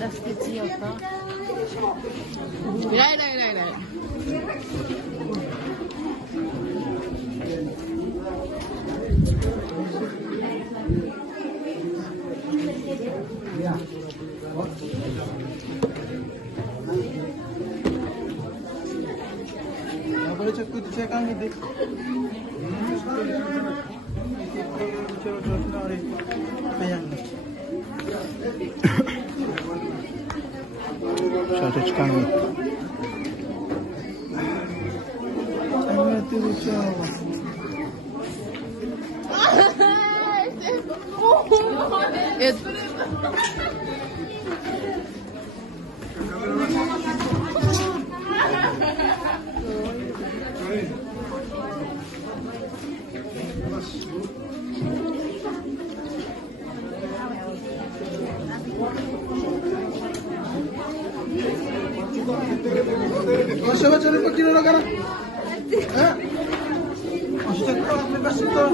Das kecil toh. Đây. Boleh cakap tu cakap ni dek. Satu kami. Kami tu lucu. Siapa cari pakai orang kan? Masih cakap apa kasih tu?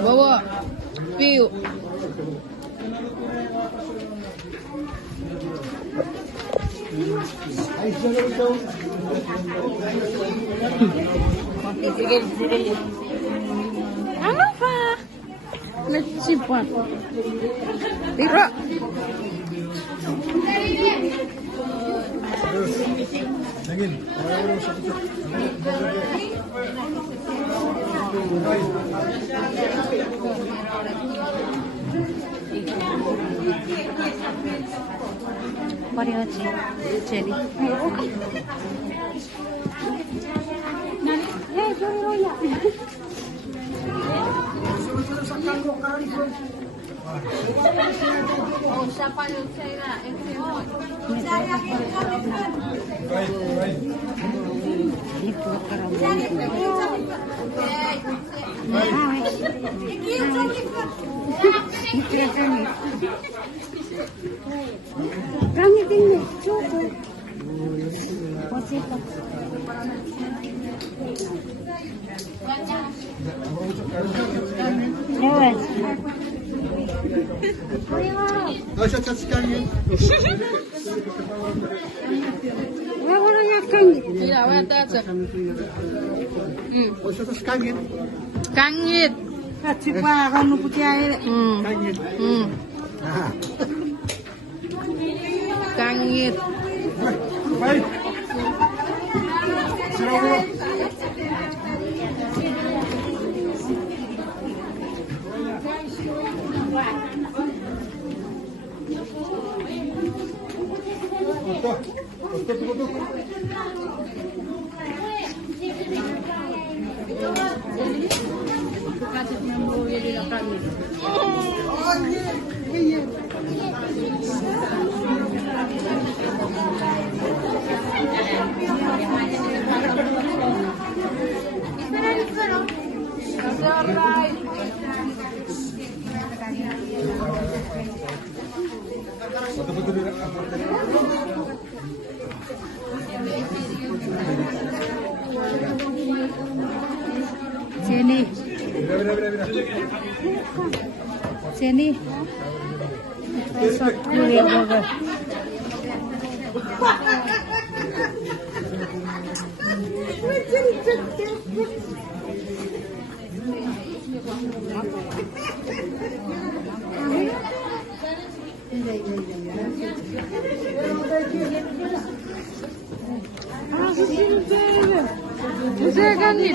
Bawa piu. Ano pa? Nagsipan. Tira. Lagin. Variaci. Celi. Kami tinggal cukup. Positif. Lewat. Aşağı kaskan ya. Orang yang kan. Iya, wet aja. Aşağı kaskan ya. Kangit. Kacip pa kan putih air. Kangit. Baik. Selamat. Tutup. Kasih nombor dia di belakang ni. Sini. Besok kuliah juga. Saya kan ni.